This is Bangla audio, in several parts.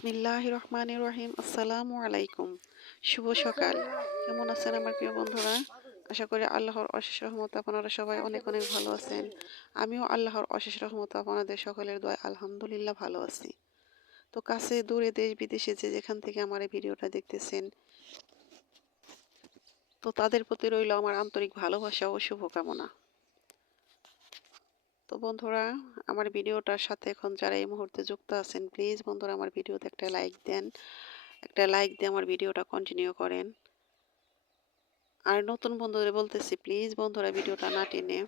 বিসমিল্লাহির রহমানির রহিম। আসসালামু আলাইকুম। শুভ সকাল। কেমন আছেন আমার প্রিয় বন্ধুরা? আশা করি আল্লাহর অশেষ রহমতে আপনারা সবাই অনেক অনেক ভালো আছেন। আমিও আল্লাহর অশেষ রহমতে আপনাদের সকলের দোয়ায় আলহামদুলিল্লাহ ভালো আছি। তো কাছে দূরে দেশ বিদেশে যে যেখান থেকে আমার এই ভিডিওটা দেখতেছেন, তো তাদের প্রতি রইল আমার আন্তরিক ভালোবাসা ও শুভকামনা। তো বন্ধুরা, আমার ভিডিওটার সাথে এখন যারা এই মুহূর্তে যুক্ত আছেন, প্লিজ বন্ধুরা আমার ভিডিওতে একটা লাইক দেন। একটা লাইক দিয়ে আমার ভিডিওটা কন্টিনিউ করেন। আর নতুন বন্ধুদের বলতেছি, প্লিজ বন্ধুরা ভিডিওটা না টেনে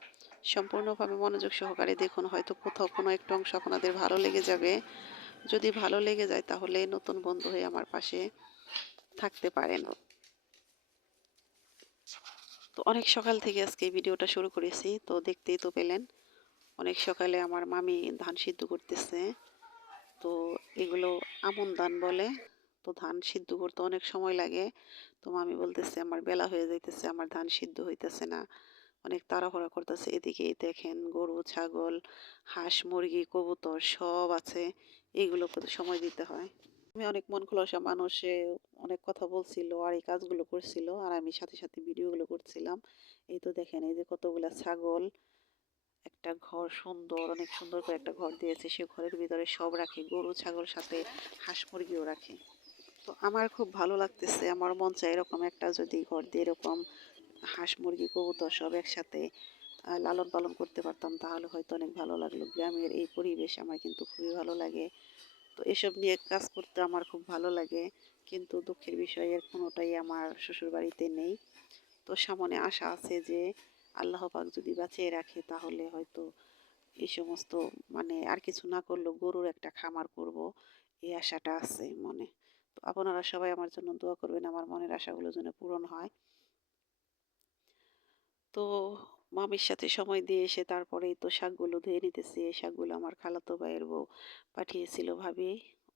সম্পূর্ণভাবে মনোযোগ সহকারে দেখুন। হয়তো কোথাও কোনো একটু অংশ আপনাদের ভালো লেগে যাবে। যদি ভালো লেগে যায় তাহলে নতুন বন্ধু হয়ে আমার পাশে থাকতে পারেন। তো অনেক সকাল থেকে আজকে এই ভিডিওটা শুরু করেছি, তো দেখতেই তো পেলেন। অনেক সকালে আমার মামি ধান সিদ্ধ করতেছে। তো এগুলো আমন ধান বলে। তো ধান সিদ্ধ করতে অনেক সময় লাগে। তো মামি বলতেছে আমার বেলা হয়ে যাইতেছে, আমার ধান সিদ্ধ হইতেছে না, অনেক তাড়াহুড়া করতেছে। এদিকে দেখেন গরু ছাগল হাঁস মুরগি কবুতর সব আছে, এইগুলো সময় দিতে হয়। আমি অনেক মন খোলসা মানুষে অনেক কথা বলছিল আর এই কাজগুলো করছিল, আর আমি সাথে সাথে ভিডিওগুলো করছিলাম। এই তো দেখেন, এই যে কতগুলা ছাগল, একটা ঘর সুন্দর, অনেক সুন্দর করে একটা ঘর দিয়েছে। সে ঘরের ভিতরে সব রাখে, গরু ছাগল সাথে হাঁস মুরগিও রাখে। তো আমার খুব ভালো লাগতেছে, আমার মন চায় এরকম একটা যদি ঘর দিয়ে এরকম হাঁস মুরগি কবুতর সব একসাথে লালন পালন করতে পারতাম, তাহলে হয়তো অনেক ভালো লাগলো। গ্রামের এই পরিবেশ আমার কিন্তু খুবই ভালো লাগে। তো এসব নিয়ে কাজ করতে আমার খুব ভালো লাগে, কিন্তু দুঃখের বিষয় এর কোনোটাই আমার শ্বশুর বাড়িতে নেই। তো সামনে আশা আছে যে আল্লাহ পাক যদি বাঁচিয়ে রাখে তাহলে হয়তো এই সমস্ত, মানে আর কিছু না করলেও গরুর একটা খামার করব, এই আশাটা আছে মনে। তো আপনারা সবাই আমার জন্য দোয়া করবেন, আমার মনের আশাগুলো যেন পূরণ হয়। তো মামির সাথে সময় দিয়ে এসে তারপরেই তো শাকগুলো ধুয়ে নিতেছি। এই শাকগুলো আমার খালাতো ভাইয়ের বউ পাঠিয়েছিল। ভাবি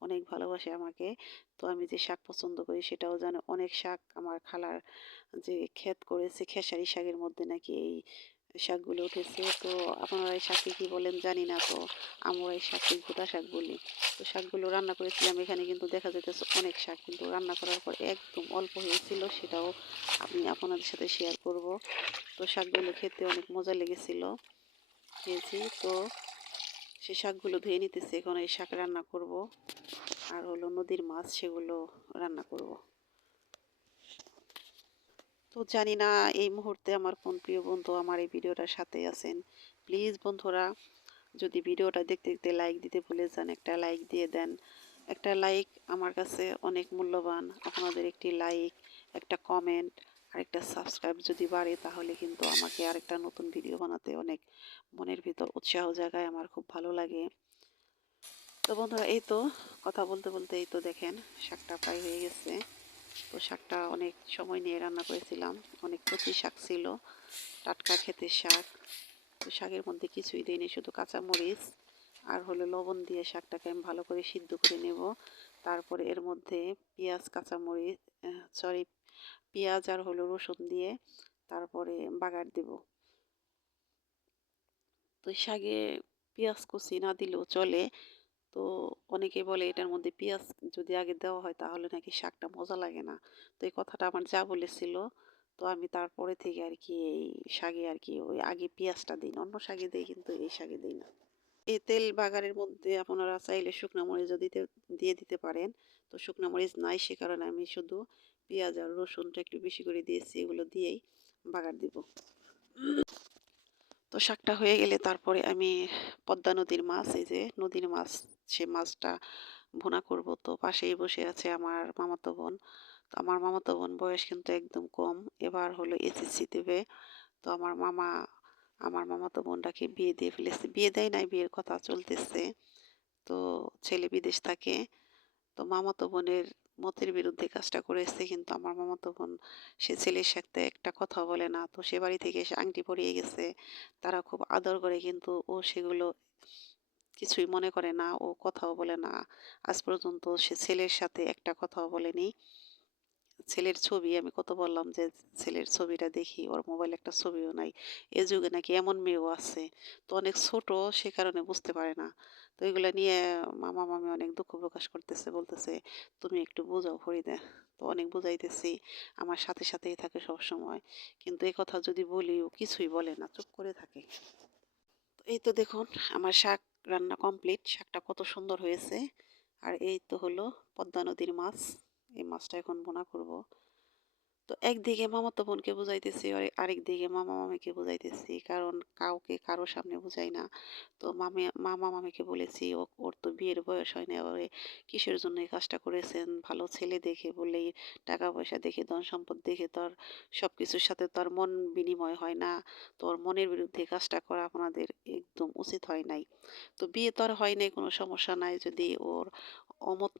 অনেক ভালোবাসে আমাকে। তো আমি যে শাক পছন্দ করি সেটাও জানে। অনেক শাক আমার খালার যে ক্ষেত করেছে, খেসারি শাকের মধ্যে নাকি এই শাকগুলো উঠেছে। তো আপনারা এই শাককে কী বলেন জানি না। তো আমরা এই শাককে গোটা শাক বলি। তো শাকগুলো রান্না করেছিলাম। এখানে কিন্তু দেখা যাইতেছে অনেক শাক, কিন্তু রান্না করার পর একদম অল্প হয়েছিল, সেটাও আমি আপনাদের সাথে শেয়ার করব। তো শাকগুলো খেতে অনেক মজা লেগেছিল, খেয়েছি। তো সে শাকগুলো ধুয়ে নিতেছি, এখন এই শাক রান্না করব। আর হলো নদীর মাছ, সেগুলো রান্না করব। তো জানি না এই মুহূর্তে আমার কোন প্রিয় বন্ধু আমার এই ভিডিওটার সাথে আছেন। প্লিজ বন্ধুরা, যদি ভিডিওটা দেখতে দেখতে লাইক দিতে ভুলে যান, একটা লাইক দিয়ে দেন। একটা লাইক আমার কাছে অনেক মূল্যবান। আপনাদের একটি লাইক, একটা কমেন্ট আর একটা সাবস্ক্রাইব যদি বাড়ে তাহলে কিন্তু আমাকে আরেকটা নতুন ভিডিও বানাতে অনেক মনের ভিতর উৎসাহ জাগায়, আমার খুব ভালো লাগে। তো বন্ধুরা, এই তো কথা বলতে বলতে এই তো দেখেন শাকটা প্রায় হয়ে গেছে। তো শাকটা অনেক সময় নিয়ে রান্না করেছিলাম, অনেক কচি শাক ছিল, টাটকা ক্ষেতের শাক। তো শাকের মধ্যে কিছুই দিইনি, শুধু কাঁচামরিচ আর হলো লবণ দিয়ে শাকটাকে আমি ভালো করে সিদ্ধ করে নেব। তারপরে এর মধ্যে পেঁয়াজ কাঁচামরিচ, সরি, পেঁয়াজ আর হলো রসুন দিয়ে তারপরে বাগার দেব। তো শাকে পেঁয়াজ কুচি না দিলেও চলে। তো অনেকে বলে এটার মধ্যে পেঁয়াজ যদি আগে দেওয়া হয় তাহলে নাকি শাকটা মজা লাগে না। তো এই কথাটা আমার যা বলেছিল। তো আমি তারপরে থেকে আর কি এই শাকে আর কি ওই আগে পেঁয়াজটা দিই না, অন্য শাকে দিই কিন্তু এই শাকে দিই না। এই তেল বাগারের মধ্যে আপনারা চাইলে শুকনো মরিচও দিয়ে দিতে পারেন। তো শুকনো মরিচ নাই, সে কারণে আমি শুধু পেঁয়াজ আর রসুনটা একটু বেশি করে দিয়েছি, এগুলো দিয়েই বাগার দিব। তো শাকটা হয়ে গেলে তারপরে আমি পদ্মা নদীর মাছ, এই যে নদীর মাছ, সে মাছটা ভুনা করব। তো পাশেই বসে আছে আমার মামাতো বোন। তো আমার মামাতো বোন বয়স কিন্তু একদম কম, এবার হলো এসএসসি দেবে। তো আমার মামাতো বোনটাকে বিয়ে দিয়ে ফেলেছে, বিয়ে দেয় নাই, বিয়ের কথা চলতেছে। তো ছেলে বিদেশ থাকে। তো মামাতো বোনের মতের বিরুদ্ধে কাজটা করেছে, কিন্তু আমার মামাতো বোন সে ছেলের সাথে একটা কথা বলে না। তো সে বাড়ি থেকে এসে আংটি পরিয়ে গেছে, তারা খুব আদর করে, কিন্তু ও সেগুলো কিছুই মনে করে না, ও কথাও বলে না। আজ পর্যন্ত সে ছেলের সাথে একটা কথাও বলেনি। ছেলের ছবি আমি কত বললাম যে ছেলের ছবিটা দেখি, ওর মোবাইলে একটা ছবিও নাই। এ যুগে নাকি এমন মেয়েও আছে। তো অনেক ছোট, সে কারণে বুঝতে পারে না। তো এগুলা নিয়ে মামা-মামি অনেক দুঃখ প্রকাশ করতেছে। বলতেছে, "তুমি একটু বোঝাও ফরিদা।" তো অনেক বুঝাইতেছি। আমার সাথে, সাথেই থাকে সবসময়। কিন্তু এ কথা যদি বলি ও কিছুই বলে না, চুপ করে থাকে। তো এই তো দেখুন আমার শাক রান্না কমপ্লিট। শাকটা কত সুন্দর হয়েছে। আর এই তো হলো পদ্মা নদীর মাছ। এই মাছটা এখন ভুনা করব। তো একদিকে মামাতো বোনকে বুঝাইতেছি আর আরেকদিকে মামা মামিকে বুঝাইতেছি কারণ কাউকে কারো সামনে বুঝাই না। তো মামা মামিকে বলেছি ওর তো বিয়ের বয়স হয় না, এবারে কিসের জন্য এই কাজটা করেছেন, ভালো ছেলে দেখে বলেই, টাকা পয়সা দেখে, ধন সম্পদ দেখে তো আর সব কিছুর সাথে তো আর মন বিনিময় হয় না। তো ওর মনের বিরুদ্ধে কাজটা করা আপনাদের একদম উচিত হয় নাই। তো বিয়ে তো আর হয় নাই, কোনো সমস্যা নাই, যদি ওর অমত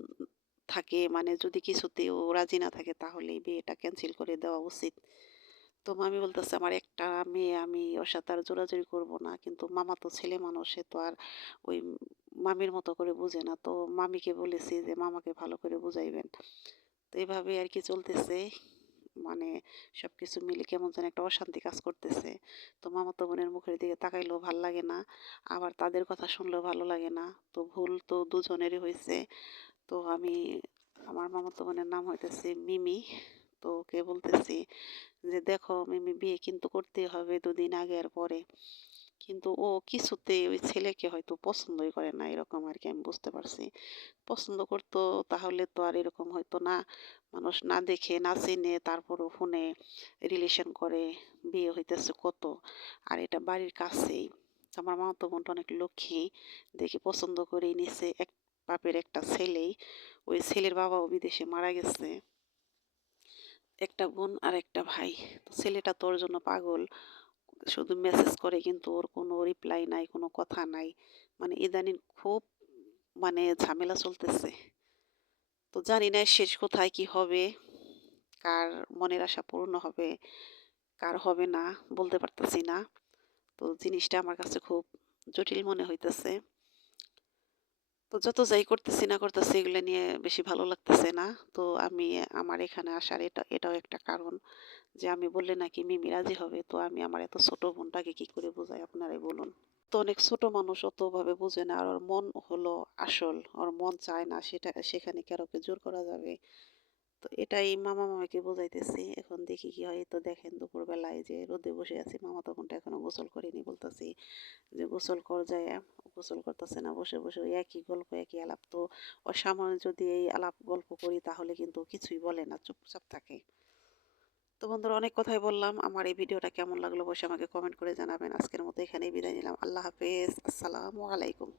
থাকে, মানে যদি কিছুতে ও রাজি না থাকে তাহলে এই বিয়েটা ক্যান্সেল করে দেওয়া উচিত। তো মামি বলতেছে আমার একটা মেয়ে, আমি ওর সাথে আর জোরাজুরি করব না, কিন্তু মামা তো ছেলে মানুষ, সে তো আর ওই মামির মতো করে বুঝে না। তো মামিকে বলেছি যে মামাকে ভালো করে বুঝাইবেন। তো এভাবে আর কি চলতেছে, মানে সবকিছু মিলে কেমন যেন একটা অশান্তি কাজ করতেছে। তো মামাতো বোনের মুখের দিকে তাকাইলেও ভাল লাগে না, আবার তাদের কথা শুনলেও ভালো লাগে না। তো ভুল তো দুজনেরই হয়েছে। তো আমি, আমার মামাতো বোনের নাম হইতেছে মিমি। তো ওকে বলতেছি যে দেখো মিমি, বিয়ে কিন্তু করতেই হবে দুদিন আগে আর পরে। কিন্তু ও কিছুতেই ওই ছেলেকে হয়তো পছন্দই করে না, এরকম আর কি আমি বুঝতে পারছি। পছন্দ করতো তাহলে তো আর এরকম হয়তো না। মানুষ না দেখে না চিনে তারপরও ফোনে রিলেশন করে, বিয়ে হইতেছে কত, আর এটা বাড়ির কাছেই। তো আমার মামাতো বোনটা অনেক লক্ষ্মী, দেখে পছন্দ করেই নিছে। এক বাপের একটা ছেলেই, ওই ছেলের বাবাও বিদেশে মারা গেছে। একটা বোন আর একটা ভাই। তো ছেলেটা তোর জন্য পাগল, শুধু মেসেজ করে কিন্তু ওর কোনো রিপ্লাই নাই, কোনো কথা নাই। মানে ইদানিং খুব, মানে ঝামেলা চলতেছে। তো জানি না শেষ কোথায় কি হবে, কার মনের আশা পূর্ণ হবে, কার হবে না, বলতে পারতেছি না। তো জিনিসটা আমার কাছে খুব জটিল মনে হইতেছে। তো যত যাই করতেছি না করতেছি এগুলো নিয়ে বেশি ভালো লাগতেছে না। তো আমি, আমার এখানে আসার এটাও একটা কারণ যে আমি বললে নাকি মিমি রাজি হবে। তো আমি আমার এত ছোট বোনটাকে কি করে বোঝাই আপনারাই বলুন। তো অনেক ছোট মানুষ অতভাবে বুঝে না, আর ওর মন হলো আসল, ওর মন চায় না, সেটা সেখানে কারোকে জোর করা যাবে? তো এটাই মামা মামিকে বোঝাইতেছি, এখন দেখি কি হয়। তো দেখেন দুপুরবেলায় যে রোদে বসে আছি, মামা তখনটা এখনো গোসল করিনি, বলতেছি যে গোসল কর যায়। গোসল করতেছে না, বসে বসে ওই একই গল্প একই আলাপ। তো ওর সামনে যদি এই আলাপ গল্প করি তাহলে কিন্তু কিছুই বলে না, চুপচাপ থাকে। তো বন্ধুরা অনেক কথাই বললাম, আমার এই ভিডিওটা কেমন লাগলো বসে আমাকে কমেন্ট করে জানাবেন। আজকের মতো এখানেই বিদায় নিলাম। আল্লাহ হাফেজ, আসসালামু আলাইকুম।